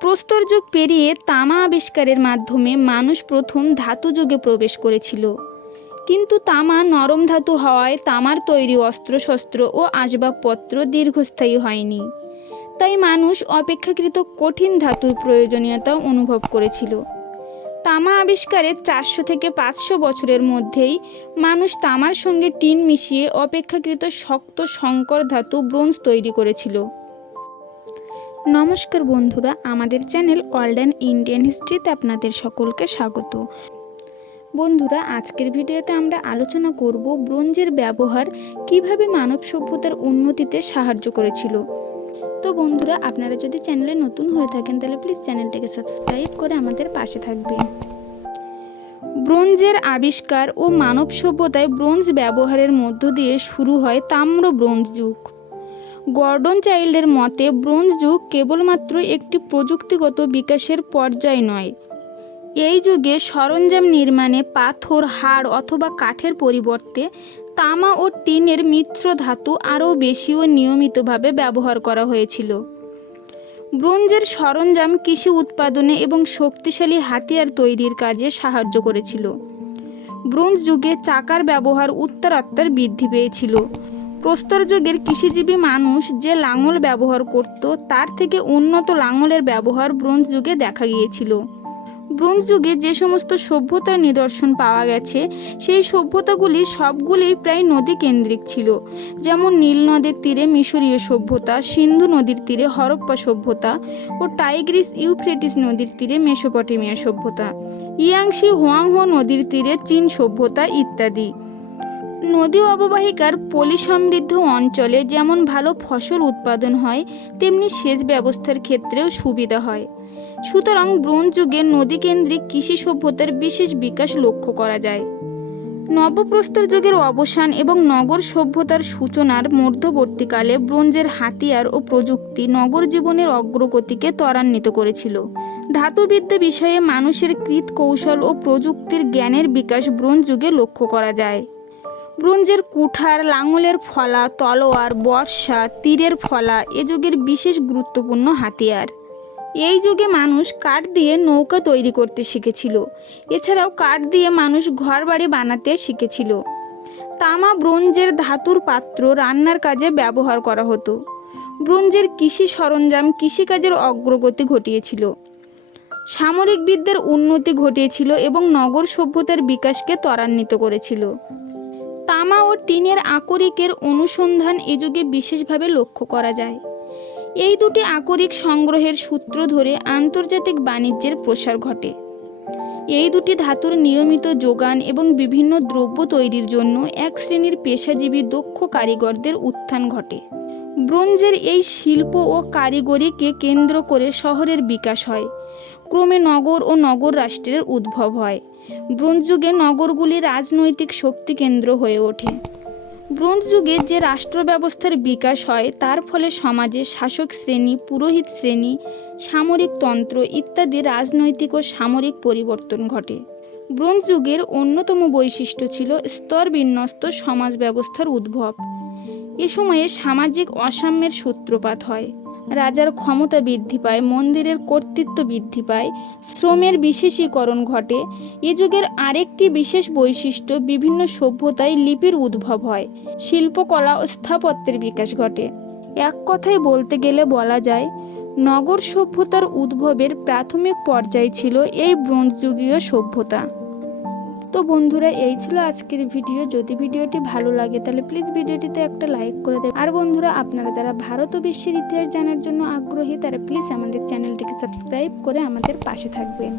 প্রস্তর যুগ পেরিয়ে তামা আবিষ্কারের মাধ্যমে মানুষ প্রথম ধাতু যুগে প্রবেশ করেছিল। কিন্তু তামা নরম ধাতু হওয়ায় তামার তৈরি অস্ত্রশস্ত্র ও আসবাবপত্র দীর্ঘস্থায়ী হয়নি। তাই মানুষ অপেক্ষাকৃত কঠিন ধাতুর প্রয়োজনীয়তা অনুভব করেছিল। তামা আবিষ্কারের চারশো থেকে পাঁচশো বছরের মধ্যেই মানুষ তামার সঙ্গে টিন মিশিয়ে অপেক্ষাকৃত শক্ত সংকর ধাতু ব্রোঞ্জ তৈরি করেছিল। নমস্কার বন্ধুরা, আমাদের চ্যানেল ওয়ার্ল্ড অ্যান্ড ইন্ডিয়ান হিস্ট্রিতে আপনাদের সকলকে স্বাগত। বন্ধুরা, আজকের ভিডিওতে আমরা আলোচনা করব ব্রোঞ্জের ব্যবহার কীভাবে মানব সভ্যতার উন্নতিতে সাহায্য করেছিল। তো বন্ধুরা, আপনারা যদি চ্যানেলে নতুন হয়ে থাকেন, তাহলে প্লিজ চ্যানেলটাকে সাবস্ক্রাইব করে আমাদের পাশে থাকবেন ব্রোঞ্জের আবিষ্কার ও মানব সভ্যতায় ব্রোঞ্জ ব্যবহারের মধ্য দিয়ে শুরু হয় তাম্র ব্রোঞ্জ যুগ। গর্ডন চাইল্ডের মতে, ব্রোঞ্জ যুগ কেবলমাত্র একটি প্রযুক্তিগত বিকাশের পর্যায় নয়। এই যুগে সরঞ্জাম নির্মাণে পাথর, হাড় অথবা কাঠের পরিবর্তে তামা ও টিনের মিশ্র ধাতু আরও বেশি ও নিয়মিতভাবে ব্যবহার করা হয়েছিল। ব্রোঞ্জের সরঞ্জাম কৃষি উৎপাদনে এবং শক্তিশালী হাতিয়ার তৈরির কাজে সাহায্য করেছিল। ব্রোঞ্জ যুগে চাকার ব্যবহার উত্তরাত্তর বৃদ্ধি পেয়েছিল। প্রস্তর যুগের কৃষিজীবী মানুষ যে লাঙল ব্যবহার করত, তার থেকে উন্নত লাঙলের ব্যবহার ব্রোঞ্জ যুগে দেখা গিয়েছিল। ব্রোঞ্জ যুগে যে সমস্ত সভ্যতার নিদর্শন পাওয়া গেছে, সেই সভ্যতাগুলি সবগুলিই প্রায় নদী কেন্দ্রিক ছিল। যেমন নীল নদের তীরে মিশরীয় সভ্যতা, সিন্ধু নদীর তীরে হরপ্পা সভ্যতা ও টাইগ্রিস ইউফ্রেটিস নদীর তীরে মেসোপটেমিয়া সভ্যতা। ইয়াংশি হোয়াংহো নদীর তীরে চীন সভ্যতা ইত্যাদি। নদী অববাহিকার পলি সমৃদ্ধ অঞ্চলে যেমন ভালো ফসল উৎপাদন হয়, তেমনি সেচ ব্যবস্থার ক্ষেত্রেও সুবিধা হয়। সুতরাং ব্রোঞ্জ যুগে নদীকেন্দ্রিক কৃষি সভ্যতার বিশেষ বিকাশ লক্ষ্য করা যায়। নবপ্রস্তর যুগের অবসান এবং নগর সভ্যতার সূচনার মধ্যবর্তীকালে ব্রোঞ্জের হাতিয়ার ও প্রযুক্তি নগর জীবনের অগ্রগতিকে ত্বরান্বিত করেছিল। ধাতুবিদ্যা বিষয়ে মানুষের কৃত কৌশল ও প্রযুক্তির জ্ঞানের বিকাশ ব্রোঞ্জ যুগে লক্ষ্য করা যায়। ব্রোঞ্জের কুঠার, লাঙলের ফলা, তলোয়ার, বর্ষা, তীরের ফলা এ যুগের বিশেষ গুরুত্বপূর্ণ হাতিয়ার। এই যুগে মানুষ কাঠ দিয়ে নৌকা তৈরি করতে শিখেছিল। এছাড়াও কাঠ দিয়ে মানুষ ঘর বাড়ি বানাতে শিখেছিল। তামা ব্রোঞ্জের ধাতুর পাত্র রান্নার কাজে ব্যবহার করা হতো। ব্রোঞ্জের কৃষি সরঞ্জাম কৃষিকাজের অগ্রগতি ঘটিয়েছিল। সামরিক বিদ্যার উন্নতি ঘটিয়েছিল এবং নগর সভ্যতার বিকাশকে ত্বরান্বিত করেছিল। তামা ও টিনের আকরিকের অনুসন্ধান এ যুগে বিশেষভাবে লক্ষ্য করা যায়। এই দুটি আকরিক সংগ্রহের সূত্র ধরে আন্তর্জাতিক বাণিজ্যের প্রসার ঘটে। এই দুটি ধাতুর নিয়মিত যোগান এবং বিভিন্ন দ্রব্য তৈরির জন্য এক শ্রেণির পেশাজীবী দক্ষ কারিগরদের উত্থান ঘটে। ব্রোঞ্জের এই শিল্প ও কারিগরিকে কেন্দ্র করে শহরের বিকাশ হয়। ক্রমে নগর ও নগর রাষ্ট্রের উদ্ভব হয়। ব্রোঞ্জ যুগে নগরগুলি রাজনৈতিক শক্তি কেন্দ্র হয়ে ওঠে। ব্রোঞ্জ যুগে যে রাষ্ট্র ব্যবস্থার বিকাশ হয়, তার ফলে সমাজে শাসক শ্রেণি, পুরোহিত শ্রেণি, সামরিক তন্ত্র ইত্যাদি রাজনৈতিক ও সামরিক পরিবর্তন ঘটে। ব্রোঞ্জ যুগের অন্যতম বৈশিষ্ট্য ছিল স্তর বিন্যস্ত সমাজ ব্যবস্থার উদ্ভব। এ সময়ে সামাজিক অসাম্যের সূত্রপাত হয়। রাজার ক্ষমতা বৃদ্ধি পায়, মন্দিরের কর্তৃত্ব বৃদ্ধি পায়, শ্রমের বিশেষীকরণ ঘটে। এ যুগের আরেকটি বিশেষ বৈশিষ্ট্য, বিভিন্ন সভ্যতায় লিপির উদ্ভব হয়, শিল্পকলা ও স্থাপত্যের বিকাশ ঘটে। এক কথায় বলতে গেলে বলা যায়, নগর সভ্যতার উদ্ভবের প্রাথমিক পর্যায় ছিল এই ব্রোঞ্জযুগীয় সভ্যতা। তো বন্ধুরা, এই ছিল আজকের ভিডিও। যদি ভিডিওটি ভালো লাগে, তাহলে প্লিজ ভিডিওটিতে একটা লাইক করে দেবেন। আর বন্ধুরা, আপনারা যারা ভারত ও বিশ্বের ইতিহাস জানার জন্য আগ্রহী, তারা প্লিজ আমাদের চ্যানেলটিকে সাবস্ক্রাইব করে আমাদের পাশে থাকবেন।